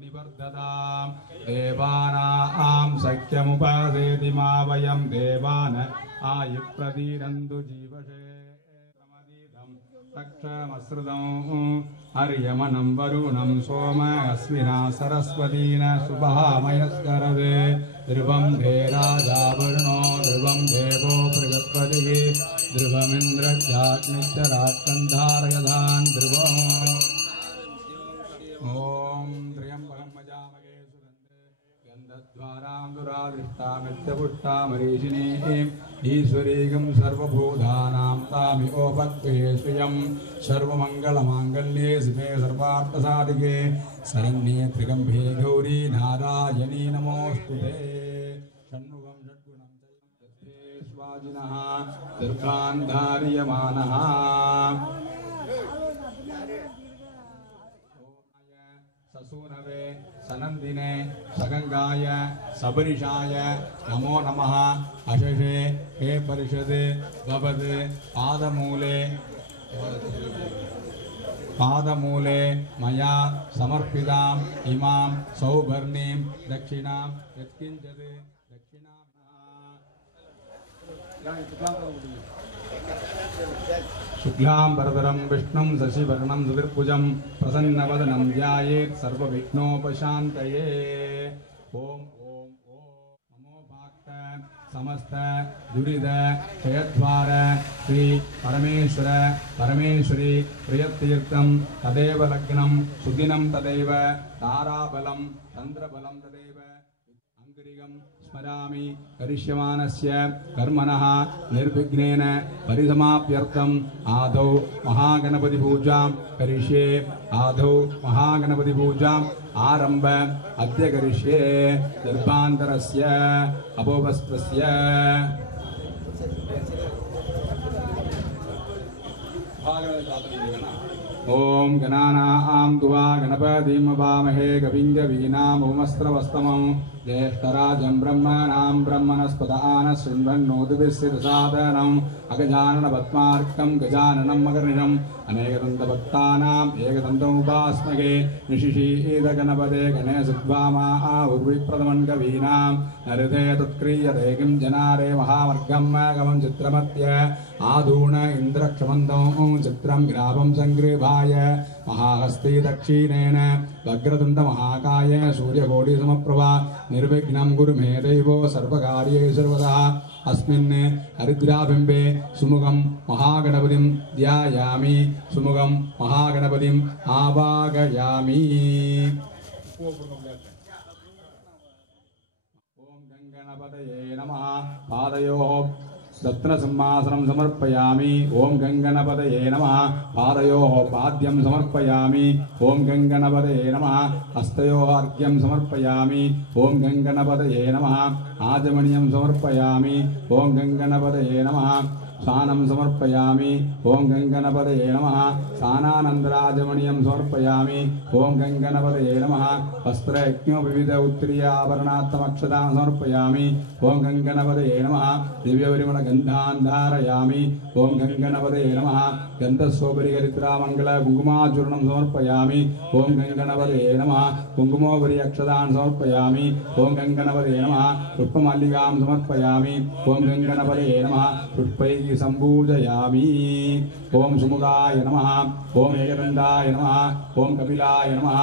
निवर्धतां देवानां सख्यमुपासेति मा वयं देवान आयुप्रतीरन्तु जीवसे प्रमदीतं तक्षमसृतं हर्यमनं वरुणं सोम अस्मिना सरस्वतीन सुभामयस्करदे ध्रुवं धेराजा वरुणो ध्रुवं देवो बृहस्पतिः ध्रुवमिन्द्रजाग्निश्चरात्कन्धारयधान् ध्रुवम् ओम त्र्यंबकं मजामहे सुगन्धे गन्धद्वारां दुरादृष्टामित्यपुष्टामरीषिणीं ईश्वरीगं सर्वभूतानां तामिहोपक्वे श्रियं सर्वमङ्गलमाङ्गल्ये शिवे सर्वार्थसाधिके शरण्ये त्र्यम्बके गौरी नारायणी नमोऽस्तुते षण्मुखं षड्गुणं स्वाजिनः दुर्गान् धार्यमानः सूनवे सनंदिने सगंगाय सबरिशाय नमो नमः अशेषे हे परिषदे भवदे पादमूले मया समर्पिताम् इमां सौवर्णीं दक्षिणां यत्किञ्चित् दक्षिणां शुक्लां वरदरं विष्णुं शशिवर्णं सुदीर्भुजं प्रसन्नवदनं ध्यायेत् सर्वविघ्नोपशान्तये ओम ओम ओम नमो भक्त समस्त दुरिद क्षयद्वार श्री परमेश्वर परमेश्वरी प्रियतीर्थं तदेव लग्नं सुदिनं तदेव ताराबलं चन्द्रबलं तदेव अंगरिगं स्मरामि करिष्यमानस्य कर्मणः निर्विघ्नेन परिसमाप्त्यर्थम् आदौ महागणपति पूजां करिष्ये आदौ महागणपति पूजाम् आरम्भ अद्य करिष्ये गर्भान्तरस्य अपोपस्त्रस्य ओम गणानां त्वा गणपतिं वामहे कविं कवीनामुमस्त्रवस्तमं ज्येष्ठराजं ब्रह्मणां ब्रह्मणस्पत आनशृण्वन्नोतिभिस्सिद्धसादनम् अगजाननपद्मार्कं गजाननं मकर्निशम् अनेकदन्तभक्तानाम् एकदन्तमुपास्महे निशिषीदगणपते गणेशद्वामा उर्विप्रथमन् कवीनां नरते तत्क्रियते किं जनारे महावर्गं गमं चित्रमत्य आधून इन्द्रक्षमन्तं चित्रं ग्रापं सङ्गृभाय महाहस्ते दक्षिणेन वक्रतुण्डमहाकाय सूर्यकोटिसमप्रभा निर्विघ्नं कुरु मे देवो सर्वकार्येषु सर्वदा अस्मिन् हरिद्राबिम्बे सुमुखं महागणपतिं ध्यायामि सुमुखं महागणपतिम् आवाहयामि ओम गंगणपतये नमः पादयोः रत्नसिंहासनं समर्पयामि ओम गंगणपतये नमः पादयोः पाद्यं समर्पयामि ओम गंगणपतये नमः हस्तयोः अर्घ्यं समर्पयामि ओम गंगणपतये नमः आचमनीयं समर्पयामि ओम गंगणपतये नमः स्नानं समर्पयामि ओम गंगणपतये नमः स्नानानन्तराचमनीयं समर्पयामि ओम गंगणपतये नमः वस्त्रयज्ञो विविध उत्तरीय आभरणात्मक्षतां समर्पयामि ओम गंगणपतये नमः दिव्यपरिमलगन्धान् धारयामि ओम गंगणपतये नमः गन्धस्वोपरि हरिद्रामङ्गल कुङ्कुमाचूर्णं समर्पयामि ओम गंगणपतये नमः कुङ्कुमोपरि अक्षतान् समर्पयामि ओम गंगणपतये नमः पुष्पमल्लिकां समर्पयामि ओम गंगणपतये नमः पुष्पैः संपूजयामि ओम सुमुखाय नमः ओम एकदन्ताय नमः ओम कपिलाय नमः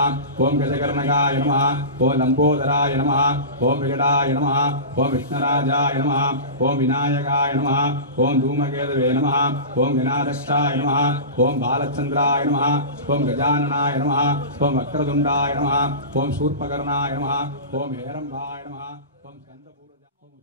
ओम गजकर्णकाय नमः ओम लंबोदराय नमः ओम विकटाय नमः ओम विष्णुराजाय नमः ओम विनायकाय नमः ओम धूमकेतवे नमः ओम गणाध्यक्षाय नमः ओम बालचन्द्राय नमः ओम गजाननाय नमः ओम वक्रतुण्डाय नमः ओम शूर्पकर्णाय नमः ओम हेरम्बाय नमः ओम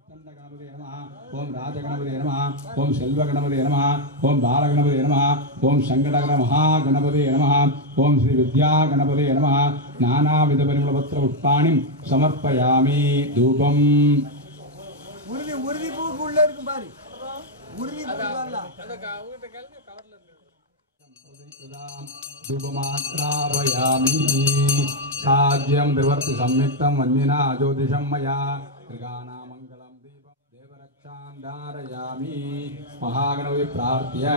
स्कन्दगणपते नमः ओम राजगणपते नमः ओम सेल्वगणपते नमः ओम बालगणपते नमः ओम शङ्करमहागणपते नमः ओम श्री विद्यागणपते नमः नानाविधपरिमलपत्रपुष्पाणिं समर्पयामि धूपम् धूपमात्रापयामि साध्यं त्रिवर्ति संयुक्तं वह्निना ज्योतिषं मया धारयामि महागणपति प्रार्थ्य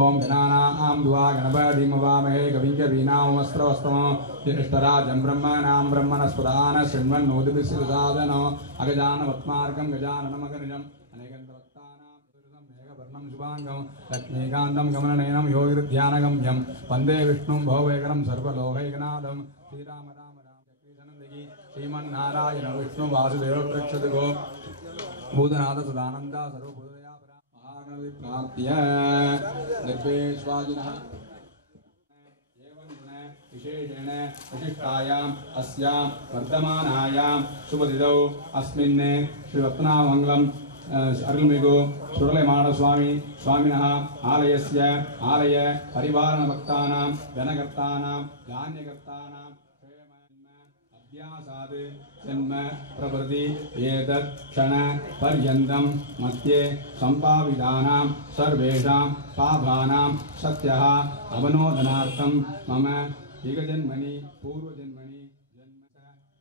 ओम गणानां द्वा गणपतिं वामहे कविं कवीनामस्त्रवस्तमो ज्येष्ठराजं ब्रह्मणां ब्रह्मणस्पदान शृण्वन्नोदिभिस्सिदादनो अगजानवत्मार्गं गजाननमगनिजम् अनेकन्तवक्तानां मेघवर्णं शुभाङ्गं लक्ष्मीकान्तं कमलनयनं योगिर्ध्यानगम्यं वन्दे विष्णुं भवभयकरं सर्वलोकैकनाथं श्रीराम राम राम जगदीशनन्दगी श्रीमन्नारायण विष्णु वासुदेव प्रक्षदगो भूतनाथ सदानन्दा सर्वभूतया महागणपति प्रार्थ्य निर्वेश्वाजिनः विशेषेण विशिष्टायाम् अस्यां वर्तमानायां शुभतिथौ अस्मिन् श्रीरत्नामङ्गलम् अरुळ्मिगु सुरलैमाडस्वामी स्वामिनः आलयस्य आलय परिवारणभक्तानां जनकर्तानां धान्यकर्तानां अभ्यासाद् जन्म प्रभृति एतत् क्षण पर्यन्तं मध्ये सम्पावितानां सर्वेषां पापानां सत्यः अवनोदनार्थं मम एकजन्मनि पूर्वजन्मनि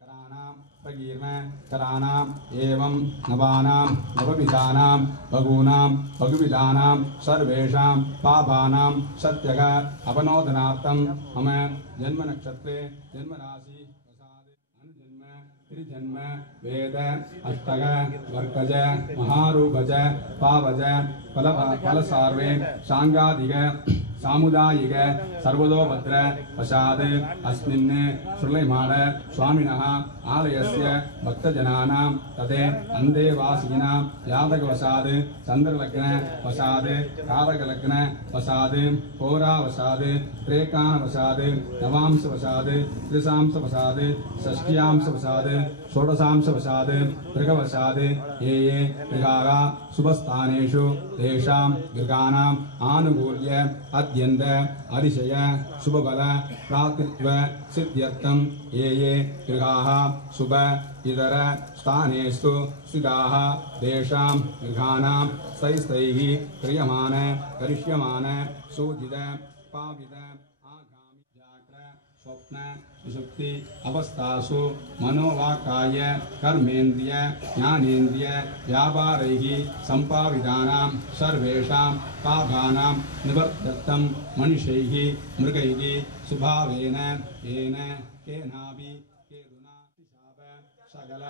कराणां प्रकीर्म कराणाम् एवं नवानां नवविधानां बहूनां बहुविधानां सर्वेषां पापानां सत्यः अवनोदनार्थं मम जन्मनक्षत्रे जन्मराशि जन्म वेद अष्टग वर्कज महारूपज पावज फलसार्वे सांगादिक सामुदायिक सर्वतोभद्र वशाद् अस्मिन् सुरलैमाड स्वामिनः आलयस्य भक्तजनानां तदे अन्देवासीनां जातकवशाद् चन्द्रलग्न वशाद् कारकलग्न वशाद् होरावशाद् त्रेकानवशाद् नवांशवशाद् त्रिशांशवशाद् षष्ट्यांशवशाद् षोडशांशवशाद् गृहवशाद् ये ये गृहाः शुभस्थानेषु तेषां गृहाणाम् आनुकूल्य अद्यन्त अतिशय शुभफल प्राप्तित्व सिद्ध्यर्थं ये ये गृहाः शुभ इतर स्थानेषु स्थिताः तेषां गृहाणां स्थैः क्रियमाण करिष्यमाण सूचित पावित आगामि जाग्र स्वप्न सुषुप्ति अवस्थासु मनोवाक्काय कर्मेन्द्रिय ज्ञानेन्द्रिय व्यापारैः सम्पावितानां सर्वेषां पापानां निवर्त्यर्थं मनुष्यैः मृगैः स्वभावेन येन केनापि केतुना शाप सकल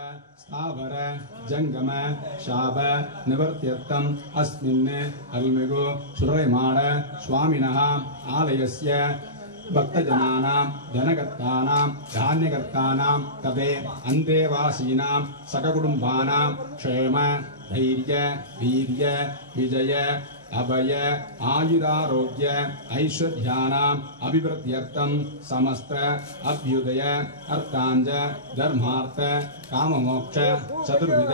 स्थावर जंगम शाप निवर्त्यर्थम् अस्मिन् अरुळ्मिगु सुरलैमाड स्वामिनः आलयस्य भक्तजनानां जनकर्तानां धान्यकर्तानां तदे अन्तेवासीनां सककुटुम्बानां क्षेम धैर्य वीर्य विजय अभय आयुरारोग्य ऐश्वर्याणाम् अभिवृद्ध्यर्थं समस्त अभ्युदय अर्थांज धर्मार्थ काममोक्ष चतुर्विध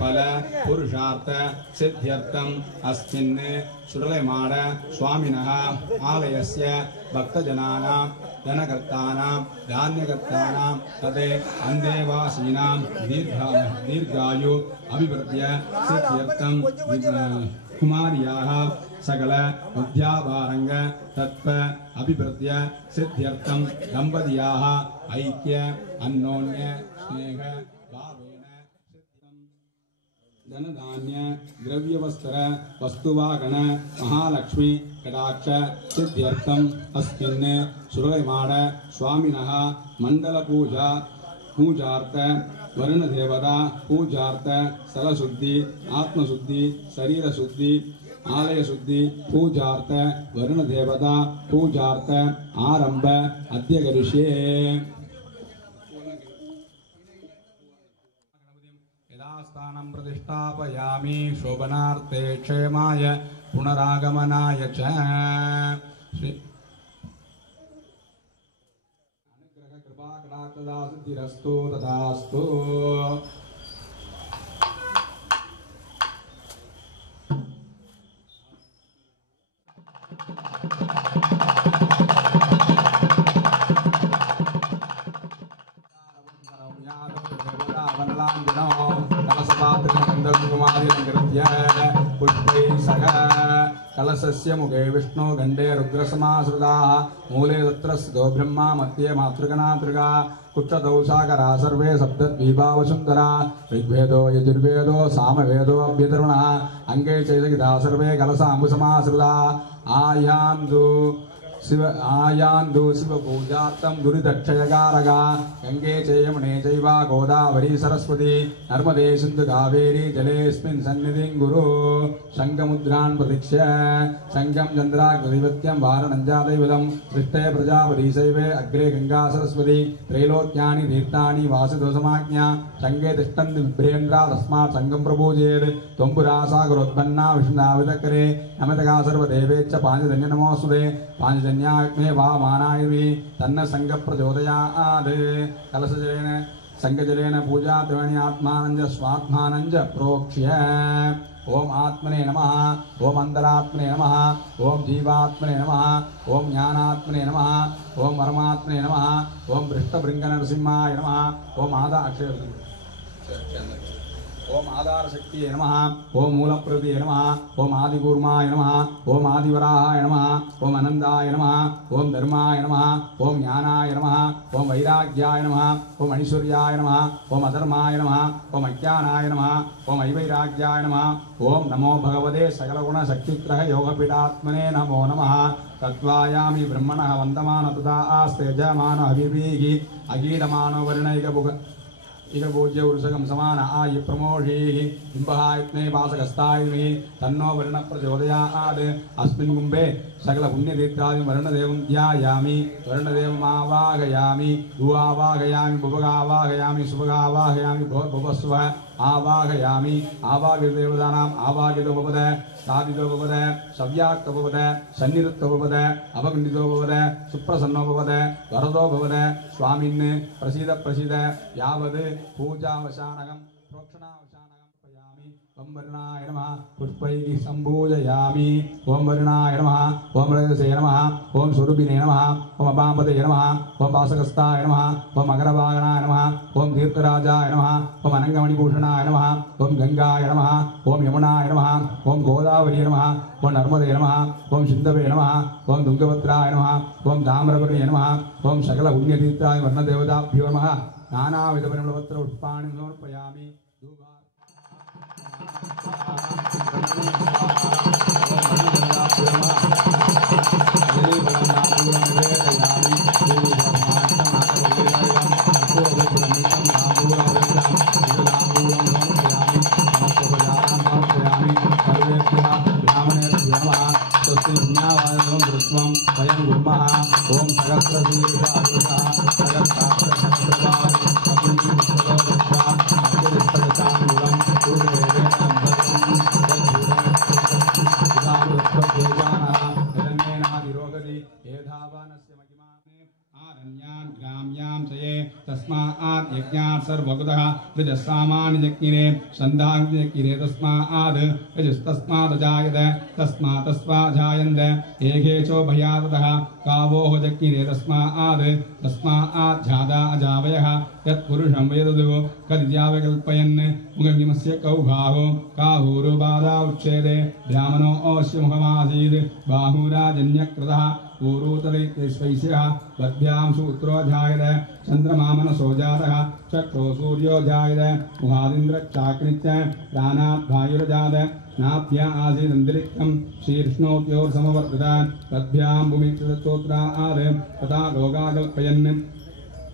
फल पुरुषार्थ सिद्ध्यर्थम् अस्मिन् सुरलैमाड स्वामिनः आलयस्य भक्तजनानां जनकर्तानां धान्यकर्तानां तदे अन्देवासीनां दीर्घायु अभिवृद्ध्य सिद्ध्यर्थं कुमार्याः सकल विद्यावारंग तत्व अभिवृद्ध्य सिद्ध्यर्थं दंपतियाः ऐक्य अन्योन्य स्नेह भावेन धनधान्य द्रव्यवस्त्र वस्तुवागण महालक्ष्मी कटाक्ष सिद्ध्यर्थम् अस्मिन् सुरलैमाड स्वामिनः मंडल पूजा पूजार्थ वरुण देवता पूजार्थ स्थलशुद्धि आत्मशुद्धि शरीर शुद्धि आलय शुद्धि पूजार्थ वरुण देवता पूजार्थ आरंभ अद्य करिष्ये। यदास्थानं प्रतिष्ठापयामि शोभनार्थे क्षेमाय पुनरागमनाय च। सिद्धिरस्तु तथास्तु। पुष्पैः सह कलशस्य मुखे विष्णु गंडे रुद्रसमाश्रिताः मूले तत्र स्थितो ब्रह्मा मध्ये मातृगणातृगा कुक्षतौ सागरा सर्वे सप्तद्वीपावसुन्दरा ऋग्वेदो यजुर्वेदो सामवेदो अभ्यधर्मणः अंगे चैतगिता सर्वे कलशाम्बुसमाश्रिता आयान्दु शिव पूजार्थं दुरितक्षयकारगा गंगे चयमुने चैवा गोदावरी सरस्वती नर्मदे सिन्धु कावेरी जलेऽस्मिन् सन्निधिं गुरु शङ्खमुद्रान् प्रदीक्ष्य शङ्खं चन्द्राकृतिवत्यं वारणञ्जादैवतं पृष्ठे प्रजापति शैवे अग्रे गंगा सरस्वती त्रैलोक्यानि तीर्थानि वासुदोषमाज्ञा शङ्खे तिष्ठन्ति बिभ्रेन्द्रा तस्मात् शङ्खं प्रपूजयेत् त्वम्पुरा सागरोत्पन्ना विष्णुनाविदकरे नमतगा सर्वदेवेच्च पाञ्चजन्य नमोऽस्तुते पाञ्चजन्याग्ने वा मानायवि तन्न संग प्रचोदयात् कलशजलेन संगजलेन पूजा त्रिवेणी आत्मानंज स्वात्मानंज प्रोक्ष्य ओम आत्मने नमः ओम अंतरात्मने नमः ओम जीवात्मने नमः ओम ज्ञानात्मने नमः ओम परमात्मने नमः ओम पृष्ठभृंग नरसिंहाय नमः ओम आदा अक्षय ओम आधार शक्ति नमः ओम मूलप्रति नमः ओम आदिकूर्माय नमः ओम आदिवराहाय नमः ओम आनंदाय नमः ओम धर्माय नमः ओम ज्ञानाय नमः ओम वैराग्याय नमः ओम ऐश्वर्याय नमः ओम अधर्माय नमः ओम अज्ञानाय नमः ओम अवैराग्याय नमः ओम नमो भगवते सकलगुण शक्तिग्रह योगपीठात्मने नमो नमः तत्वायामि ब्रह्मणः वन्दमान तथा आस्तेजमान अभिवीः अगीडमानो वर्णैकभुग इक पूज्य उरुषकं समान आयु प्रमोषीः बिम्बहायत्ने वासकस्तायिमि तन्नो वर्ण प्रचोदयात् अस्मिन् कुम्भे सकल पुण्यतीर्थादि वर्णदेवं ध्यायामि वर्णदेवमावाहयामि भुवावाहयामि भुवगावाहयामि सुभगावाहयामि भुवस्व आवाहयामि आवाहितदेवतानाम् आवाहितो भवद साधितो भवद सव्याक्तो भवद सन्निरुक्तो भवद अवगुण्डितो भवद सुप्रसन्नो भवद वरदो भवद स्वामिन् प्रसीद प्रसीद यावद् पूजावसानकं प्रोक्षणावसानकं पयामि ओम वर्णाय नमः पुष्पैः सम्पूजयामि ओम वर्णाय नमः ओम रजसे नमः ओम स्वरूपिणे नमः ओम अपाम्पतये नमः ओम वासकस्ताय नमः ओम मकरवाहनाय नमः ओम तीर्थराजाय नमः ओम अनंगमणिभूषणाय नमः ओम गंगाय नमः ओम यमुनाय नमः ओम गोदावरी नमः ओम नर्मदे नमः ओम सिन्धवे नमः ओम तुंगभद्राय नमः ओम ताम्रपर्णे नमः ओम सकल पुण्यतीर्थाय वर्णदेवताभ्यो नमः नानाविधपरिमलपत्र पुष्पाणि समर्पयामि तस्मात् यज्ञात् सर्वगतः रजस्सामानि यज्ञिरे सन्धांसि यज्ञिरे तस्मात् रजस्तस्मात् जायते तस्मात् तस्मात् जायन्ते एकेचो भयाततः कावोः यज्ञिरे तस्मात् जाता अजावयः यत्पुरुषं वेददुः कदिद्यावकल्पयन् मुखमिमस्य कौभाहो काहूरुबाधा उच्यते ब्राह्मणो अस्य मुखमासीत् बाहुराजन्यकृतः पूर्वोत्तरैश्वैश्यः वद्भ्यां सूत्रो जायते चन्द्रमा मनसो जातः चक्रो सूर्यो जायते मुखादिन्द्रश्चाग्निश्च प्राणात् वायुर्जात नाभ्या आसीदन्तरिक्षं शीर्ष्णोद्योर्समवर्तत तद्भ्यां भूमिस्तोत्रात् तथा लोकाकल्पयन्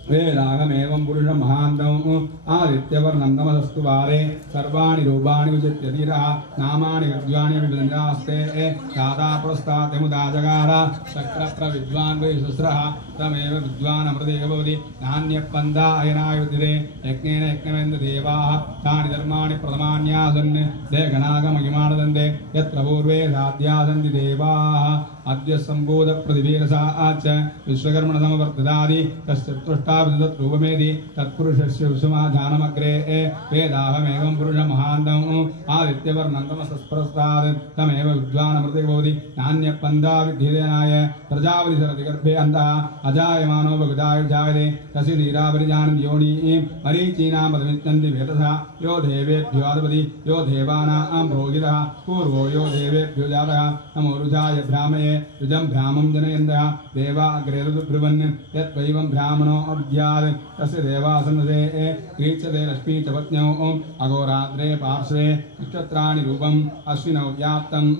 वेदागमेवं पुरुषं महान्तम् आदित्यवर्णं नमस्तु वारे सर्वाणि रूपाणि विचित्य धीरः नामानि गद्यानि विदन्यास्ते दाता पुरस्ताद्यमुदा जगार चक्रप्रविद्वान् वै शुस्रः तमेव विद्वान् अमृतेव भवति नान्यपन्था अयनाय विद्यते यज्ञेन यज्ञमेन्द्र देवाः तानि धर्माणि प्रथमान्यासन् ते गणागमहिमानदन्ते यत्र पूर्वे साध्यासन्ति देवाः अद्य सम्बोध प्रतिवीरसा आच विश्वकर्मण समवर्तदादि तस्यत्वष्टाविदत्रूपमेदि तत्पुरुषस्य विषमाधानमग्रे वेदाहमेवं पुरुषमहान्तम् आदित्यवर्णन्तमसस्परस्तात् तमेव विद्वानमृतिर्भवति नान्यपन्था विद्यतेनाय प्रजापति सरति गर्भे अन्तः अजायमानो भगदायुर्जायते तस्य धीरापरिजानन् योनिः मरीचीनां पदमिच्छन्ति वेदसा यो देवेभ्यो अधिपति यो देवानां पुरोहितः पूर्वो यो देवेभ्यो जातः नमो रुजाय ब्राह्मये रुजं ब्राह्मं जनयन्तः देवा अग्रे ऋतुब्रुवन् यत्वैवं ब्राह्मणो अविद्यात् तस्य देवासनसे क्रीड्यते लक्ष्मी च पत्न्यौ अघोरात्रे पार्श्वे नक्षत्राणि रूपम् अश्विनौ व्याप्तम्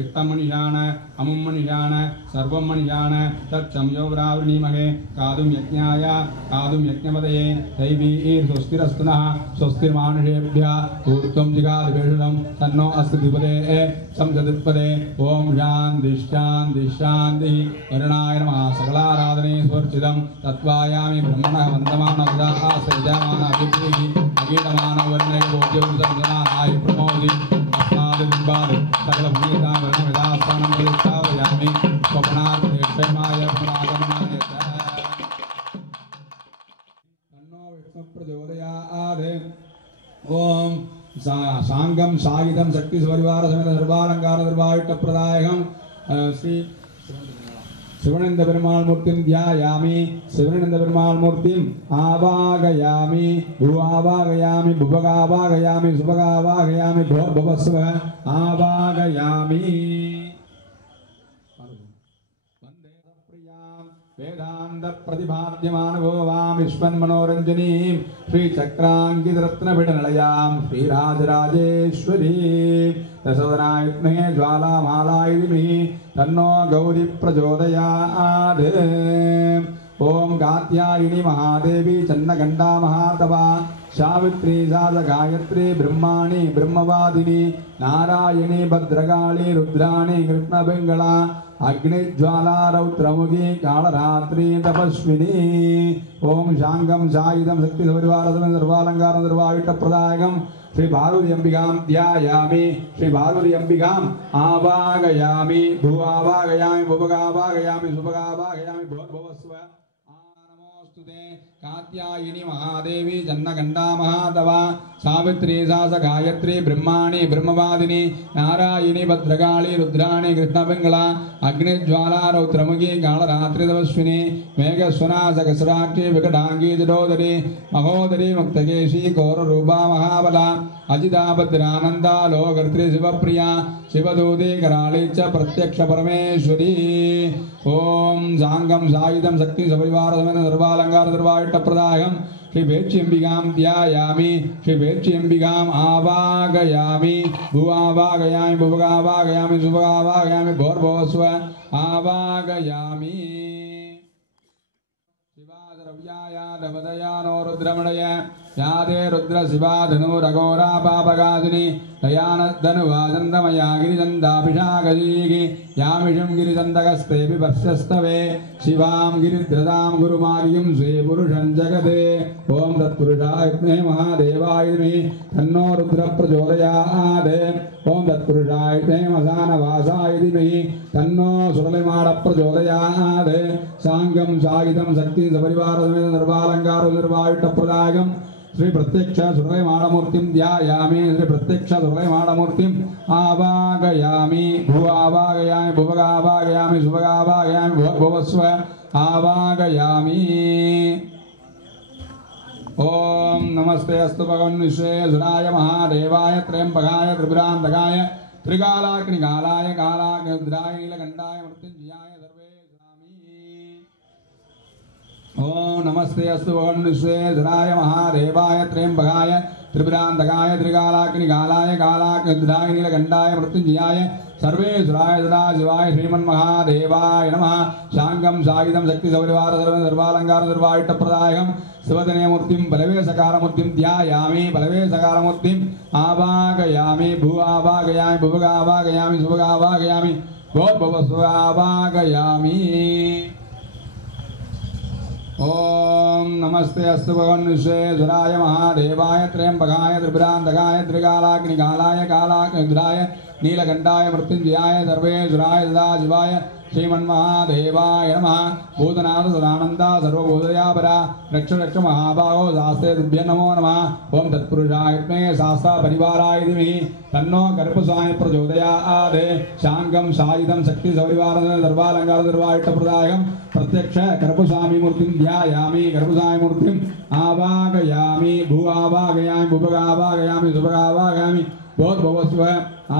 इष्टं मनिषाण अमुं मनिषाण सर्वं मनिषाण तच्चं यौरावृणीमहे कादुं यज्ञाय कादुं यज्ञपदये दैवीर्स्वस्तिरस्तु नः स्वस्तिर्मानुषेभ्यः ऊर्ध्वं जिगादिवेषणं तन्नो अस्तु द्विपदे संसदित्पदे ओम शान्ति शान्ति शान्तिः वरुणाय नमः सकलाराधने स्वर्चितं तत्त्वायामि ब्रह्मणः वन्दमानः सृजामान अभिप्रीति अगीडमान वर्णयभोज्यवृतनाय प्रमोदि अस्मादिबिम्बादि सकलभूमितां वर्णविदास्थानं प्रतिष्ठापयामि स्वप्नार्थे क्षेमाय पुनागमनाय च तन्नो विष्णुः प्रचोदयात् ओम सांगम सागिदम शक्ति परिवार समेत सर्वालंकार निर्वाहितप्रदायकं श्री शिवानंद पेरुमाल मूर्तिं ध्यायामि शिवानंद पेरुमाल मूर्तिं आवाहयामि भुवावाहयामि भुवगावाहयामि सुभगावाहयामि भवस्व आवाहयामि वेदांत प्रतिभाद्यमानभोवां विश्वन्मनोरञ्जनीं श्रीचक्राङ्कितरत्नभिडनलयां श्रीराजराजेश्वरी दशवदनायुग्मे ज्वालामालाय धीमहि तन्नो गौरी प्रचोदयात् ओम कात्यायिनी महादेवी चन्नगंडा महातपा सावित्री साध गायत्री ब्रह्माणी ब्रह्मवादिनी नारायणी भद्रकाली रुद्राणी कृष्णबिंगला अग्निज्वाला रौद्रमुखी कालरात्रि तपस्विनी ओम शांगम सायुधम शक्ति परिवारसमेत सर्वालंकारं सर्वाविष्टप्रदायकं श्री पार्वती अंबिकां ध्यायामि श्री पार्वती अंबिकां आवाहयामि भुवावाहयामि भुवगावाहयामि सुभगावाहयामि भवस्व नमोस्तुते कात्यायिनी महादेवी जन्नगंडा महातवा सावित्री सास गायत्री ब्रह्माणी ब्रह्मवादिनी नारायणी भद्रकाली रुद्राणी कृष्णबिंगला अग्निज्वाला रौद्रमुखी कालरात्रि तपस्विनी मेघस्वना सकसराक्षी विकटांगी जडोदरी महोदरी मुक्तकेशी घोररूपा महाबला अजिता भद्रानंदा लोकर्त्री शिवप्रिया शिवदूती कराली च प्रत्यक्ष परमेश्वरी ओम सांगम सायुधम शक्ति सपरिवार समेत सर्वालंकार सर्वाविष्टप्रदायकं श्री वेच्यंबिकां ध्यायामि श्री वेच्यंबिकां आवाहयामि भुवावाहयामि भुवगावाहयामि सुभगावाहयामि भोर्भवस्व आवाहयामि शिवाद्रव्याय दमदयानो रुद्रमणय यादे रुद्र शिवा धनुरघोरा पापगादिनी दयानधनुवाचन्दमया गिरिचन्दाभिषाकजीगी यामिषं गिरिचन्दकस्तेऽपि वर्षस्तवे शिवां गिरिध्रदां गुरुमार्गिं स्वे पुरुषं जगते ॐ तत्पुरुषाय विद्महे महादेवाय धीमहि तन्नो रुद्रः प्रचोदयात् ॐ तत्पुरुषाय विद्महे मशानवासाय धीमहि तन्नो सुरलिमाडः प्रचोदयात् साङ्गं सागितं शक्ति सपरिवारसमेत सर्वालंकार सर्वाविष्टप्रदायकं श्री प्रत्यक्ष सुरलयमाणमूर्तिं ध्यायामि श्री प्रत्यक्ष सुरलयमाणमूर्तिं आवाहयामि भुवावाहयामि भुवगावाहयामि सुभगावाहयामि भवस्व आवाहयामि ओम नमस्ते अस्तु भगवन् विश्वेश्वराय महादेवाय त्र्यंबकाय त्रिपुरान्तकाय त्रिकालाग्निकालाय कालाग्निरुद्राय नीलकण्ठाय मृत्युञ्जयाय ओम नमस्ते अस्तु भगवन् विश्वेश्वराय महादेवाय त्र्यंबकाय त्रिपुरान्तकाय त्रिकालाग्निकालाय कालाग्निरुद्राय नीलकण्ठाय मृत्युञ्जयाय सर्वेश्वराय सदाशिवाय श्रीमन्महादेवाय नमः शांगं सागितं शक्ति सपरिवार सर्वालंकार सर्वाविष्टप्रदायकं शिवदनयमूर्तिं बलवेशकारमूर्तिं ध्यायामि बलवेशकारमूर्तिम् आवाहयामि भुवावाहयामि भुवगावाहयामि सुभगावाहयामि भवस्वावाहयामि ओम नमस्ते अस्तु भगवन् विश्वेश्वराय महादेवाय त्र्यंबकाय त्रिपुरान्तकाय त्रिकालाग्निकालाय कालाग्निरुद्राय नीलकण्ठाय मृत्युञ्जयाय सर्वेश्वराय सदाशिवाय श्रीमन्महादेवाय नमः भूतनाथ सदानंदा सर्वभूतयापरा रक्ष रक्ष महाभागो शास्त्रे तुभ्यं नमो नमः ओम तत्पुरुषाय विद्महे शास्ता परिवाराय धीमहि तन्नो कर्पूरस्वामी प्रचोदयात् शांगं सायुधं शक्ति सविवारं सर्वालंकार सर्वायुष्टप्रदायकं प्रत्यक्ष कर्पूरस्वामी मूर्तिं ध्यायामि कर्पूरस्वामी मूर्तिं आवाहयामि भू आवाहयामि भुवगावाहयामि सुभगावाहयामि भवस्व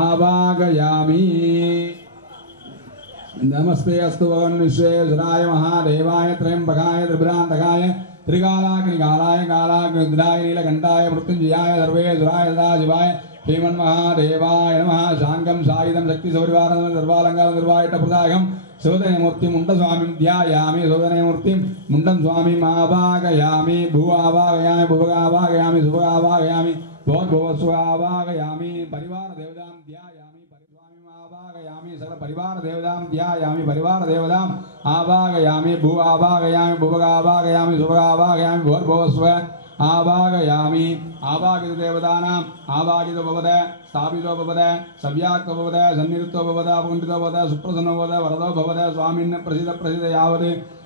आवाहयामि नमस्ते अस्तु भगवन् विश्वेश्वराय महादेवाय त्र्यंबकाय त्रिपुरान्तकाय त्रिकालाग्निकालाय कालाग्निरुद्राय नीलकण्ठाय मृत्युञ्जयाय सर्वेश्वराय सदाशिवाय श्रीमन्महादेवाय नमः शांगं सायुधं शक्तिसौरिवारं सर्वालङ्कारं निर्वाहितप्रदायकं शिवदयमूर्तिं मुण्डस्वामिं ध्यायामि शिवदयमूर्तिं मुण्डं स्वामिम् आवाहयामि भू आवाहयामि भुवगावाहयामि सुभगावाहयामि भवस्वावाहयामि परिवार देवतां ध्यायामि परिस्वामिम् आवाहयामि सकल परिवार देवतां ध्यायामि परिवार देवतां आवाहयामि भू आवाहयामि भुवगावाहयामि सुभगावाहयामि भवस्व आवाहयामि आवाहित देवतानाम् आवाहितो भवते स्थापितो भवते सव्याक्तो भवते सन्निहितो भवते अपकुण्ठितो भवते सुप्रसन्नो भवते वरदो भवते स्वामिन् प्रसीद यावत्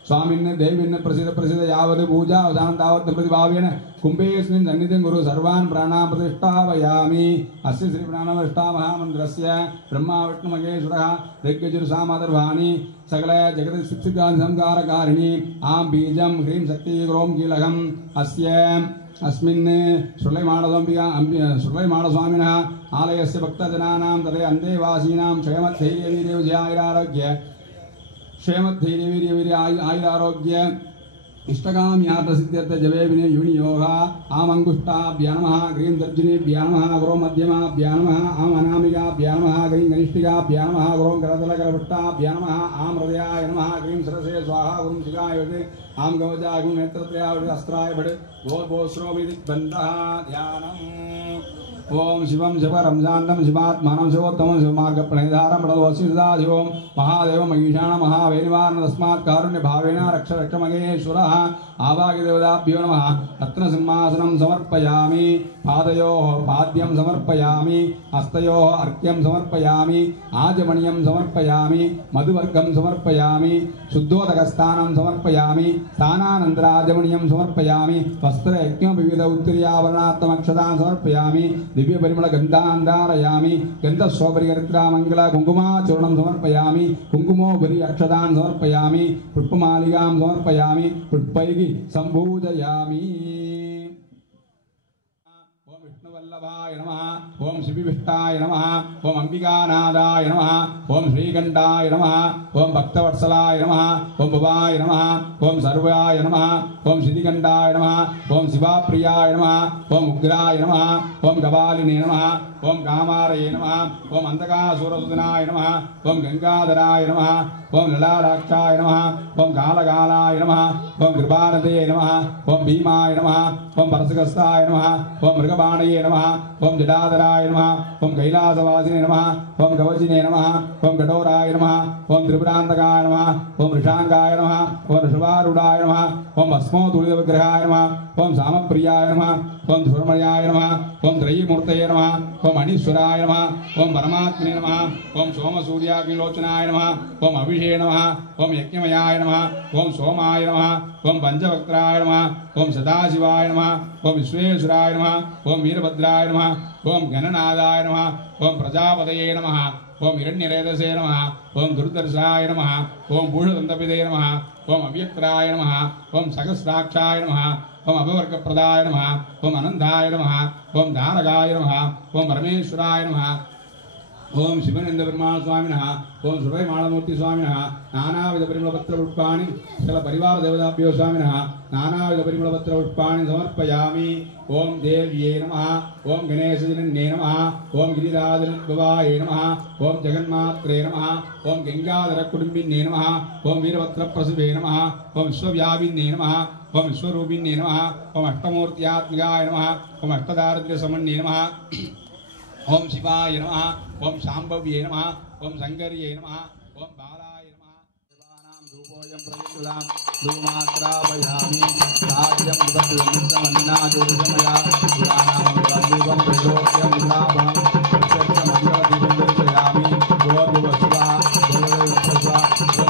स्वामिन् देविन् प्रसीद यावत् पूजा अवसानं तावत् प्रतिभावेन कुम्भेऽस्मिन् सन्निधिं कुरु सर्वान् प्राणान् प्रतिष्ठापयामि अस्य श्री प्राणवष्टा महामन्त्रस्य ब्रह्मा विष्णु महेश्वरः ऋग्यजुर्सामदर्भाणि सकल जगत् शिक्षिकान् संकारकारिणी आं बीजं ह्रीं शक्ति ग्रों कीलकम् अस्मिन् सुरलैमाणस्वामिनः आलयस्य भक्तजनानां तथा अन्तेवासीनां क्षेमद्धैर्यवीर्यवीर्य आयुरारोग्य इष्टकाम्यार्थसिद्ध्यर्थ जवे विनय युनियोगा आम अंगुष्टाभ्या नमः ग्रीं दर्जनीभ्या नमः ग्रों मध्यमाभ्या नमः आम अनामिकाभ्या नमः ग्रीं कनिष्ठिकाभ्या नमः ग्रों करतलकरपट्टाभ्या नमः आम हृदयाय नमः ग्रीं सरसे स्वाहा ग्रों शिखाय वटे आम गवजा ग्रों नेत्रत्रयाय वटे अस्त्राय वटे भोस्रोमिति बन्धः ध्यानम् ओम शिवं शिवरं शान्तं शिवात्मानं शिवोत्तमं शिवमार्गप्रणिधारं प्रणतोऽस्मिता शिवं महादेवं ईशानं महावैरिवारणं तस्मात् कारुण्यभावेन रक्ष रक्षमगेश्वरः आवाहिदेवताभ्यो नमः रत्नसिंहासनं समर्पयामि पादयोः पाद्यं समर्पयामि हस्तयोः अर्घ्यं समर्पयामि आजमणीयं समर्पयामि मधुवर्गं समर्पयामि शुद्धोदकस्थानं समर्पयामि स्थानानन्तराजमणीयं समर्पयामि वस्त्रयज्ञोपविध उत्तरीयावरणात्मक्षतां समर्पयामि दिव्य परिमल गंधान् धारयामि गन्धस्वपरिहरित्रा मंगल कुंकुमाचूर्णं समर्पयामि कुंकुमोपरि अक्षतान् समर्पयामि पुष्पमालिकां समर्पयामि पुष्पैः सम्पूजयामि ओम विष्णुवल्लभाय नमः ओम शिविविष्टाय नमः ओम अंबिकानादाय नमः ओम श्रीकंठाय नमः ओम भक्तवत्सलाय नमः ओम भवाय नमः ओम सर्वाय नमः ओम श्रीकंठाय नमः ओम शिवाप्रियाय नमः ओम उग्राय नमः ओम गवालिने नमः ओम कामारये नमः ओम अंधकासुरसुदनाय नमः ओम गंगाधराय नमः ओम ललाटाक्षाय नमः ओम कालकालाय नमः ओम कृपानदे नमः ओम भीमाय नमः ओम परसगस्ताय नमः ओम मृगबाणये नमः ओम जटाधराय नमः ओम कैलासवासिने नमः ओम कवचिने नमः ओम कठोराय नमः ओम त्रिपुरान्तकाय नमः ओम ऋषांगाय नमः ओम ऋषभारूढाय नमः ओम भस्मोतुलितविग्रहाय नमः ओम सामप्रियाय नमः ओम सुरमयाय नमः ओम त्रयीमूर्तये नमः ओम अनीश्वराय नमः ओम परमात्मने नमः ओम सोमसूर्याग्निलोचनाय नमः ओम अभिषे नमः ओम यज्ञमयाय नमः ओम सोमाय नमः ओम पंचवक्त्राय नमः ओम सदाशिवाय नमः ओम विश्वेश्वराय नमः ओम वीरभद्राय नमः ओम गणनादाय नमः ओम प्रजापतये नमः ओम हिरण्यरेतसे नमः ओम दुर्दर्शाय नमः ओम भूषदन्तपिते नमः ओम अव्यक्ताय नमः ओम सहस्राक्षाय नमः ओम अभवर्गप्रदाय नमः ओम अनंताय नमः ओम धारकाय नमः ओम परमेश्वराय नमः ओम शिवानंद ब्रह्माण स्वामिनः ओम सुरैमाणमूर्ति स्वामिनः नानाविध परिमलपत्र पुष्पाणि सकल परिवार देवताभ्यो स्वामिनः नानाविध परिमलपत्र पुष्पाणि समर्पयामि ओम देव्ये नमः ओम गणेशजनन्ये नमः ओम गिरिराजनद्भवाय नमः ओम जगन्मात्रे नमः ओम गंगाधरकुटुम्बिन्ये नमः ओम वीरभद्रप्रसुभे नमः ओम विश्वव्यापिन्ये नमः ओम विश्वरूपिण्ये नमः ओम अष्टमूर्त्यात्मिकाय नमः ओम अष्टदारिद्र्यसमन्ये नमः ओम शिवाय नमः ओम शांभव्ये नमः ओम शंकर्ये नमः ओम बालाय नमः देवानां धूपोऽयं प्रयुक्तां धूमात्रापयामि राज्यं विभक्तमन्ना ज्योतिषमया पुराणां प्रदीपं प्रयोक्यं विलापं प्रत्यक्षमण्डलदीपं दर्शयामि गोर्भुवस्वा देवदेवस्वा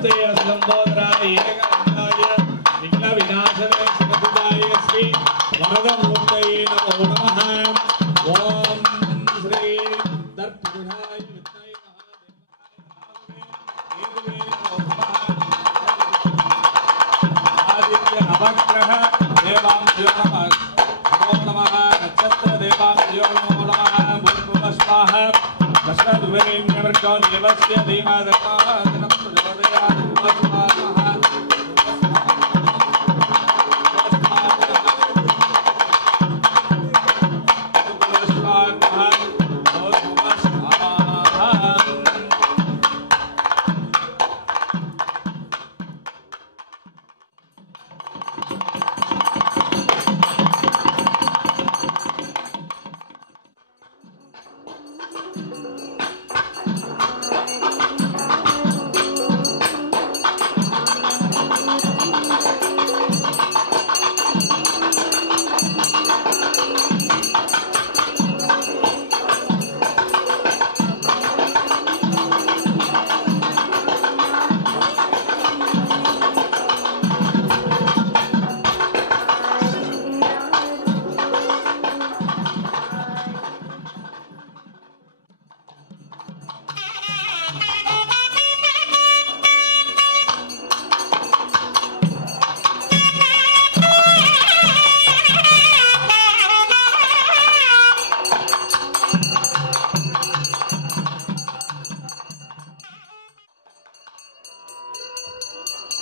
नमस्ते असलंबोधराय एकनाथाय विघ्न विनाशने सुखदाय श्री वरदमूर्तये नमो नमः। ओम श्री दर्पगुणाय विद्महे आदित्य नवग्रह देवांशो नमो नमः। नक्षत्र देवांशो नमो नमः। भूर्भुवः स्वाहा दशरथुवरेण्यवर्गो देवस्य धीमहि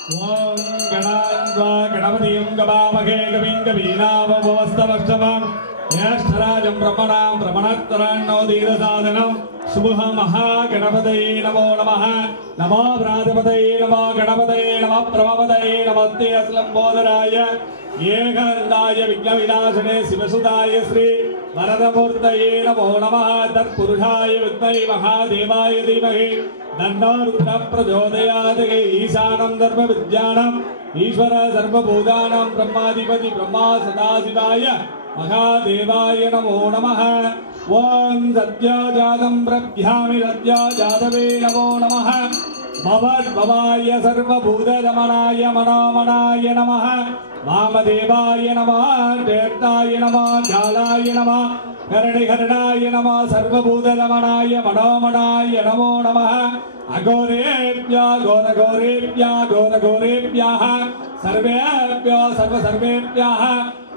ஓம் கணாந்த்வா கணபதியும் கபாமகே கவிம் கவீனாவபவஸ்தவக்ஷவம் ஏஷ்டராஜம் பிரம்மணாம் பிரம்மணத்தராண்ணோதீரசாதனம் சுபஹ மகா கணபதயே நமோ நமः நமோ பிராதிபதயே நமோ கணபதயே நமோ பிரமபதயே நமஸ்தே அஸ்லம்போதராய ஏகந்தாய விக்னவிநாசனே சிவசுதாய ஸ்ரீ வரதமூர்த்தயே நமோ நமः தத்புருஷாய வித்மஹே மகாதேவாய தீமஹி தன்னோ ருத்ர பிரச்சோதயாத் ஈசானம் சர்வ வித்யானம் ஈஸ்வர சர்வபூதானாம் பிரம்மாதிபதி பிரம்மா சதாசிவாய महादेवाय नमो नमः ओम सत्याजातं प्रभ्यामि सत्याजातवे नमो नमः भवद्भवाय सर्वभूतगमनाय मनोमनाय नमः वामदेवाय नमः देवताय नमः कालाय नमः करणिकरणाय नमः सर्वभूतगमनाय मनोमनाय नमो नमः अघोरेभ्यः घोरघोरेभ्यः घोरघोरेभ्यः सर्वेभ्यः सर्वसर्वेभ्यः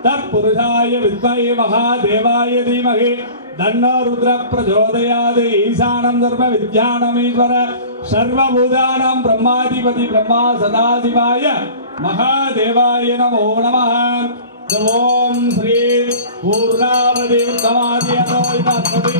तत्पुरुषाय विद्महे महादेवाय धीमहि तन्नो रुद्र प्रचोदयात् ईशानं सर्वविद्यानामीश्वर सर्वभूतानां ब्रह्माधिपति ब्रह्मा सदाशिवाय महादेवाय नमो नमः ओम श्री पूर्णावति उत्तमादि अतोऽयमस्मति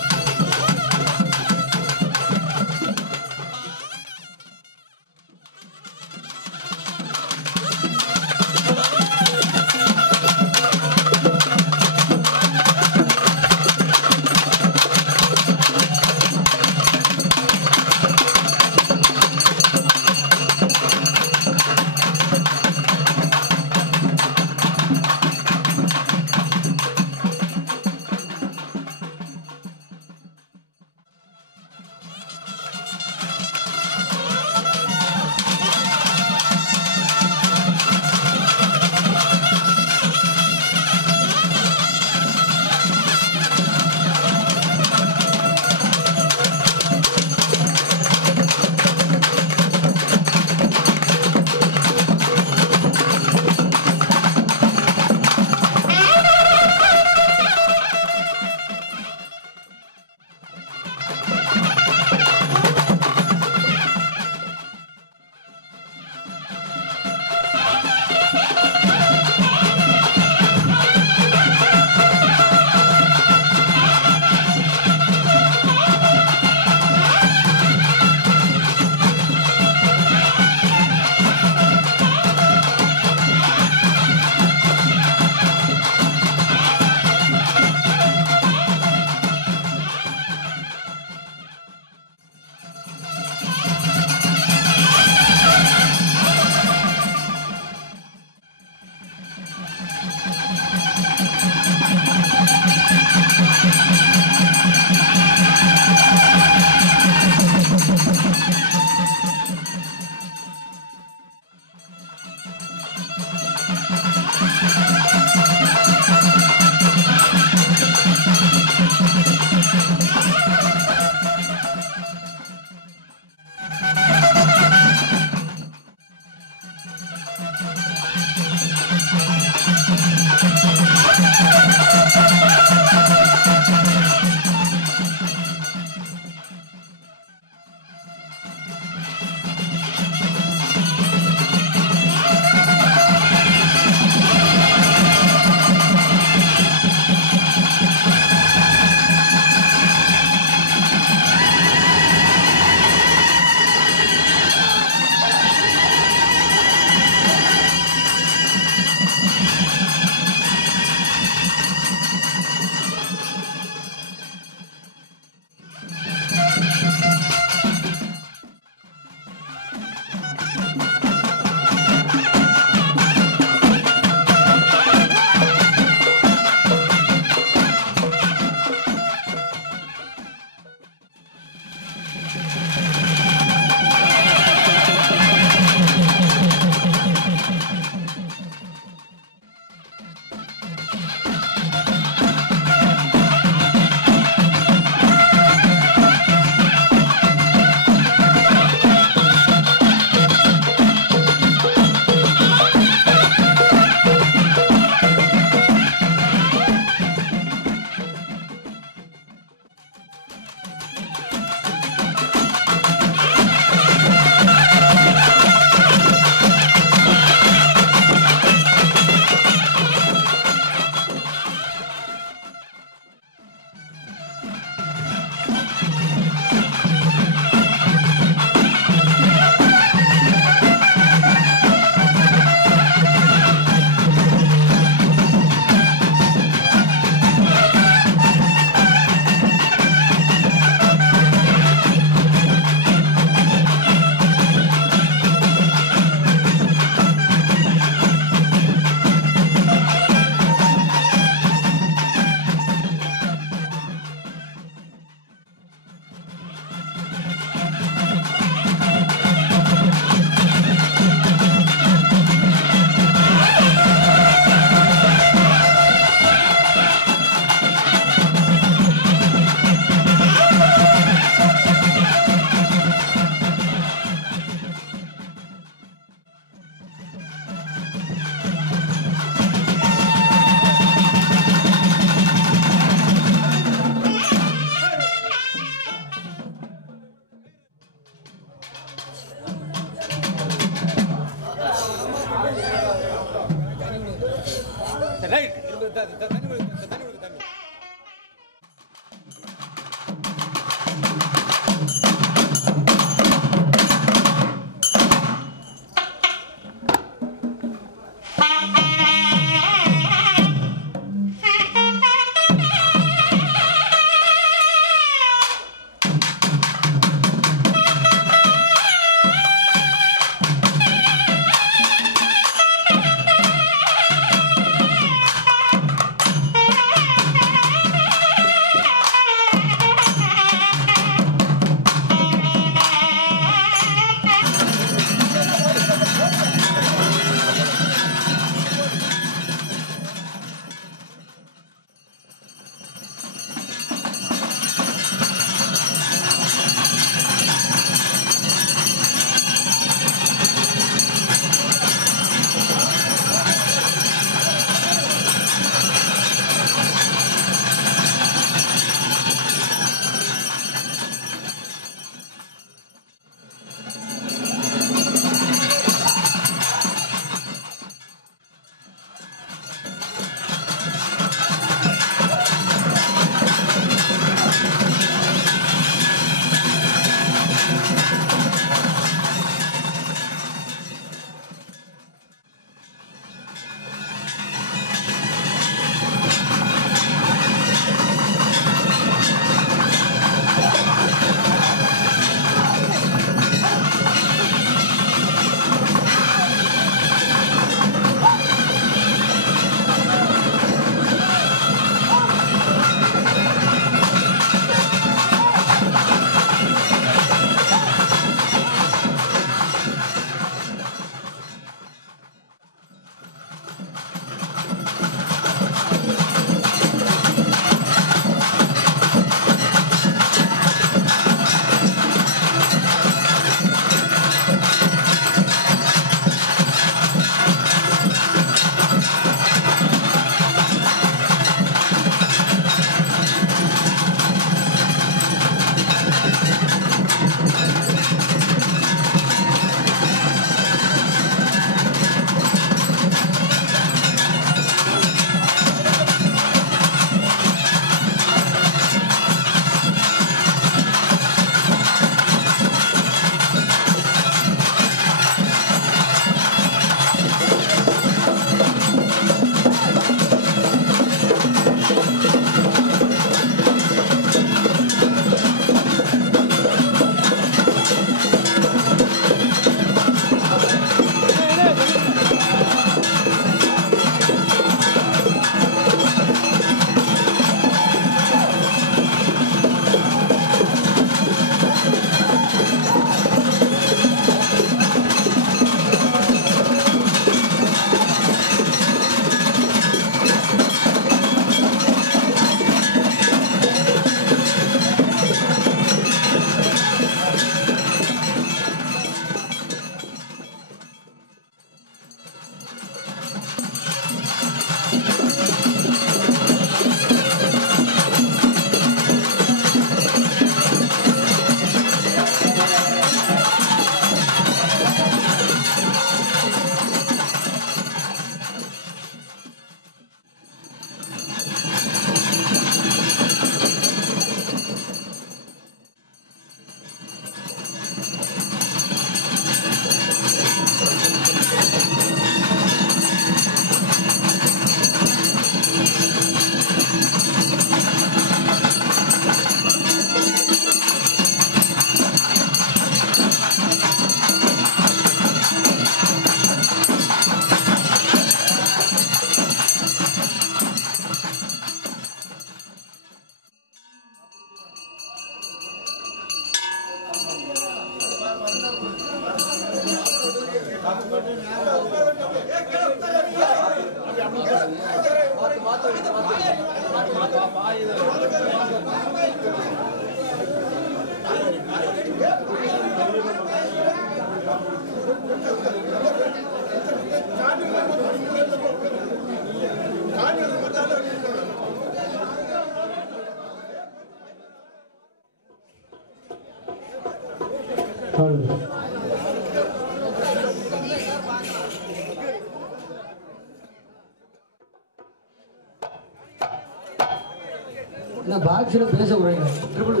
என்ன பாக்ஸில் பேச விடுறீங்க ட்ரிபிள்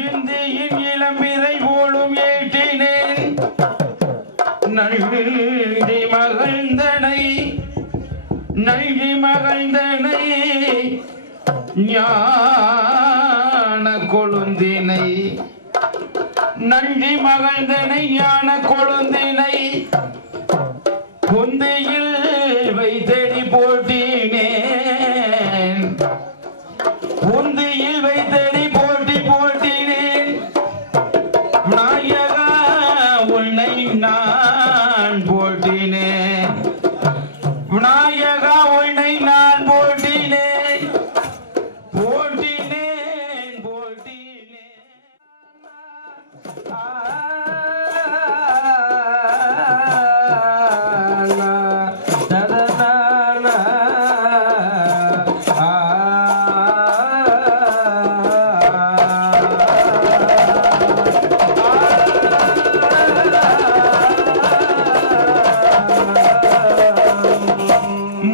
இந்தியின் இளம்பிறை போலும் ஏற்றினேன் நல்கி மகிழ்ந்தனை ஞான கொழுந்தினை நன்றி மகிழ்ந்தனை ஞான கொழுந்தினை குந்தையில் வைத்தடி போட்டினேன் குந்தையில் வைத்தடி போட்டி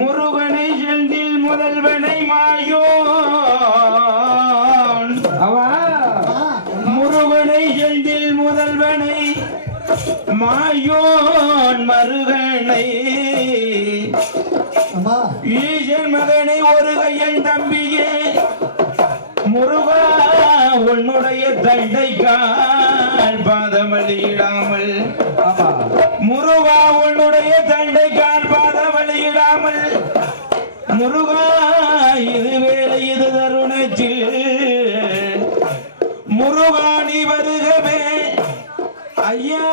முருகனை செந்தில் முதல்வனை மாயோன் முருகனை செந்தில் முதல்வனை மாயோன் மருகனை ஈசன் மகனை ஒரு கையன் தம்பியே முருகா உன்னுடைய தண்டைக்கால் பாதமளியிடாமல் முருகா உன்னுடைய தண்டைக்கால் பாதமளியிடாமல் முருகா இது வேலை இது தருணத்தில் முருகா நீ வருகவே ஐயா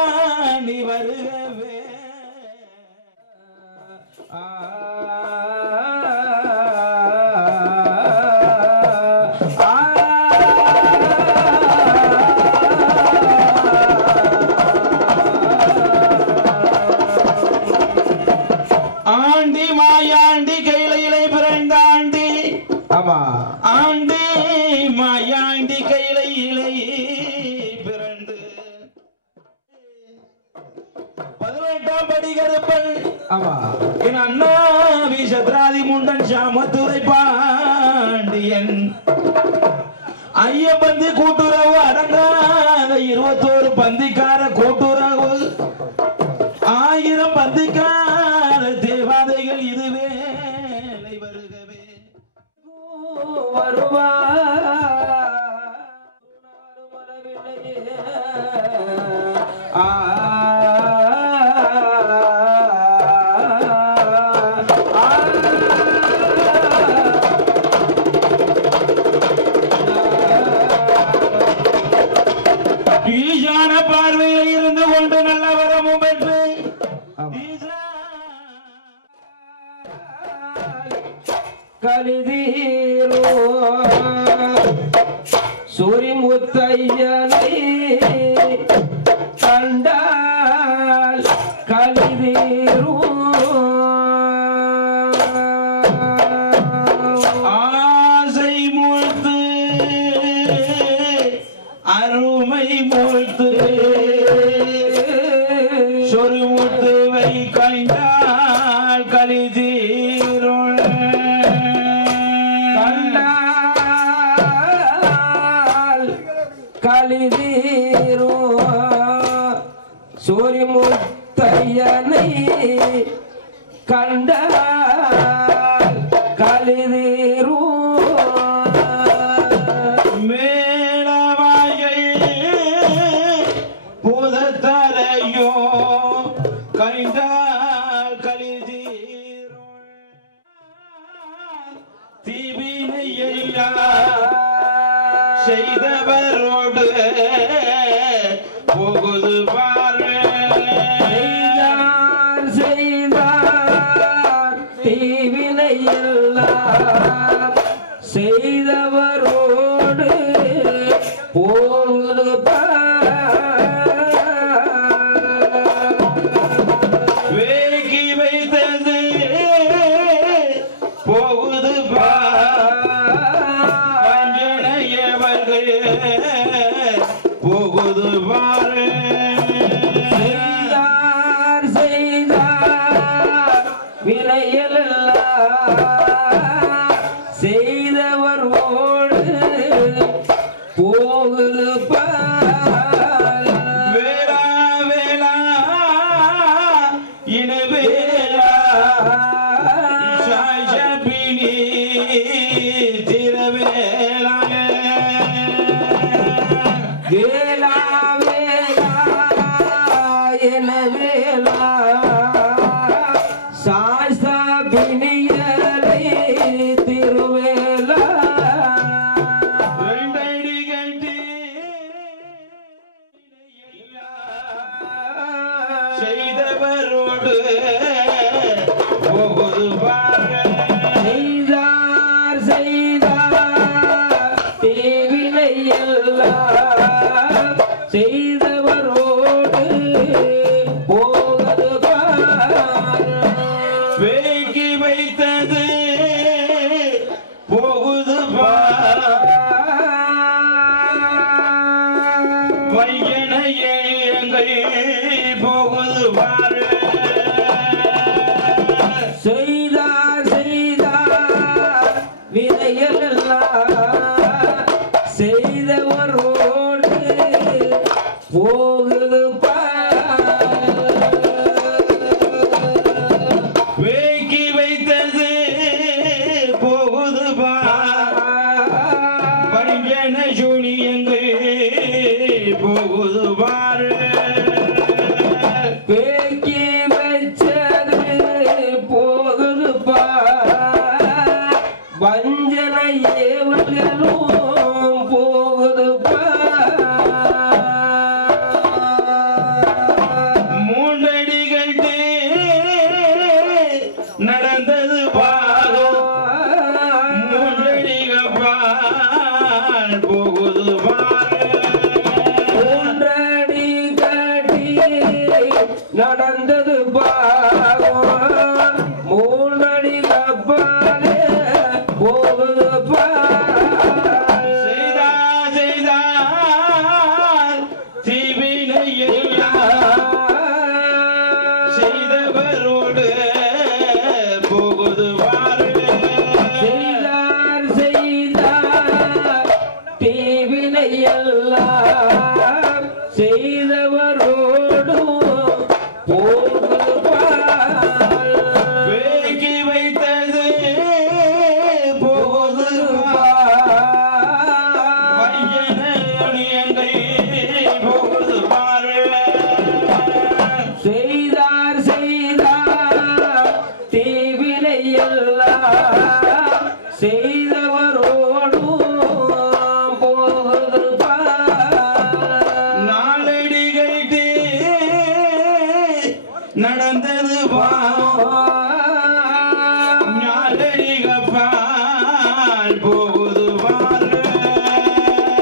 நீ வருகவே ஆண்டி மாயாண்டி கையிலை பிறந்த ஆண்டி ஆண்டி மாயாண்டி கையிலை பிறந்து 18ஆம் படி கருப்பன் என் அண்ணா விஷத்ராதி முண்டன் சாமத்துரை பாண்டியன் ஐயப்பந்தி கூட்டுறவு அடங்காத 21 பந்திக்கார கூட்டுறவு 1000 பந்திக்கார தேவாதைகள் இதுவே வருகவே ஈசான பார்வையில் இருந்து கொண்டு நல்ல வரமும் பெற்று கலிதீரோ சூரிமுத்தையனை கண்டால் கலிதீரோ ஆசை மூழ்த்து அருமை மூழ்த்து சொருமுத்துவை கண்டால் கலிதீரோள் கண்டால் கலிதீரோ சூரிமுத்தையனை கண்டால் கலிதீரோ மேலவாயை புதத்தரையோ கண்டால் கலிதீரோள் தீவினை எல்லாம் செய்தவரோடு போகுது பாரு செய்தார் தீவினை எல்லாம் செய்தவரோடு போகுது வேகி வைத்தது போகுது வஞ்சனையவர்கள் போகுது பாரு செய்தார் செய்தார் வினையெல்லாம் செய்தவரோடு போகுது வேளா வேளா இன வேளா சாய்ஷபினி திரவேளா வேளா வேளா என வேளா சாஸ்தா பிணியலை ஏவல்களும் போகுது மூன்றடிகள் நடந்தது பாலோ மூன்றடிகள் பால் போகுது மூன்றடி கட்டி நடந்தது பாலோ மூன்றடி கப்பாலே போகுது செய்தவரோடு போகுது செய்தார் செய்தார் தீவினை எல்லாம் செய்தவரோடு போகுது வேகி வைத்தது போகுது வையனை போகுது செய்தார் செய்தார் தீவினை எல்லாம் செய்தவரோடு போகுது நாளடிகள் நடந்தது ஞாலடிகப்பால் போகுது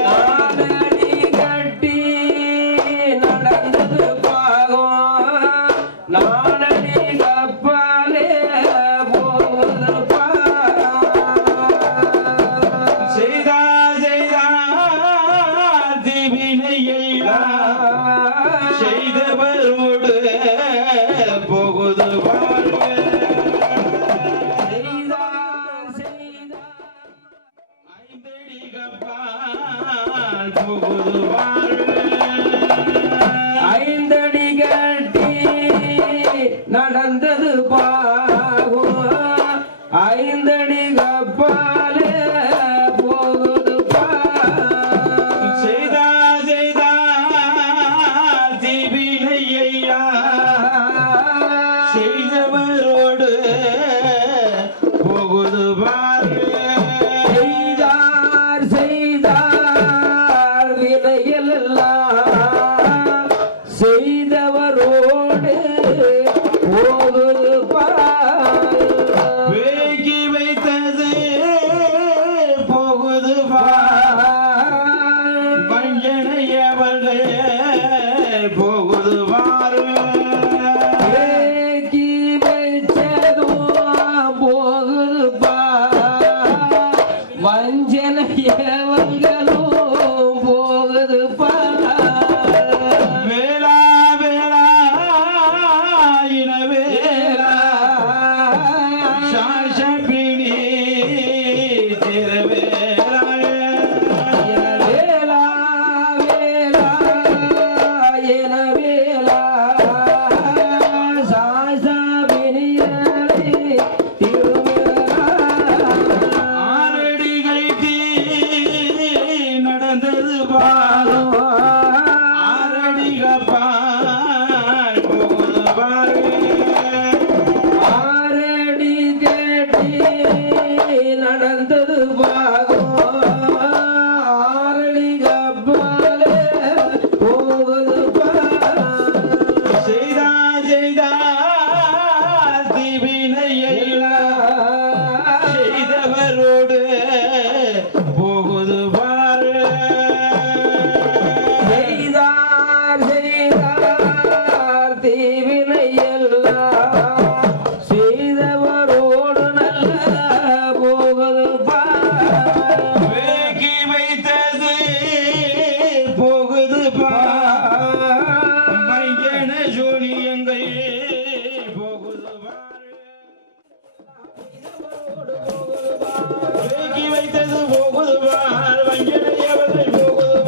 நாடடி கட்டி நடந்தது பாகம் நாடடி கப்பாலே போகுது செய்தார் தீவினையெல்லாம் செய்தவரோடு போகுது ஐந்தடிகப்பால் போகுது ஐந்தடி கட்டி நடந்தது பாகம் ஐந்தடி கப்பாலே போகுது செய்தார் தீவினையா செய்தவரோடு போகுது செய்தார் செய்தார் வினையெல்லாம் செய்தவரோடு போகுது வேகி வைத்தது போகுது வஞ்சனையவர்கள் போகுது ஏகி வைச்சதும் போகுது வஞ்சனையவர்களும் போகுது வேளா வேளா இன வேளா சாஷபிணி திருவேளா வேலா வேலா என வேலா சாசாபினியலை திருவேலா ஆரடிகள் நடந்தது பாலும் ஆரடிகப்பால் போகுது ஆரடி கேட்டி நடந்தது பாகம் ஆரடி கப்பாலே போகுது செய்தார் தீவினையெல்லாம் செய்தவரோடு போகுது செய்தார் செய்தார் தீவினை எல்லாம் செய்தவரோடு நல்ல போகுது வேகி வைத்தது போகுது மையன ஜோனியங்கள் போகுது வேகி வைத்தது போகுது வஞ்சனையவர்கள் போகுது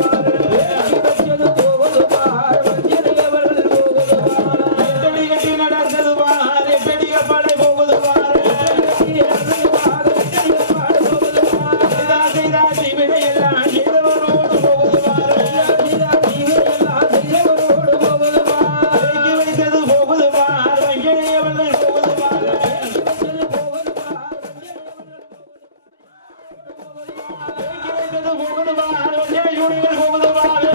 எட்டடி கட்டி நடந்தது எட்டடி கப்பாலை போகுது வினையெல்லாம் செய்தவரோடு போகுது வேகி வைத்தது போகுது வஞ்சனையவர்கள் போகுது போகுது பாரு, ஜெயசூரியன் போகுது பாரு.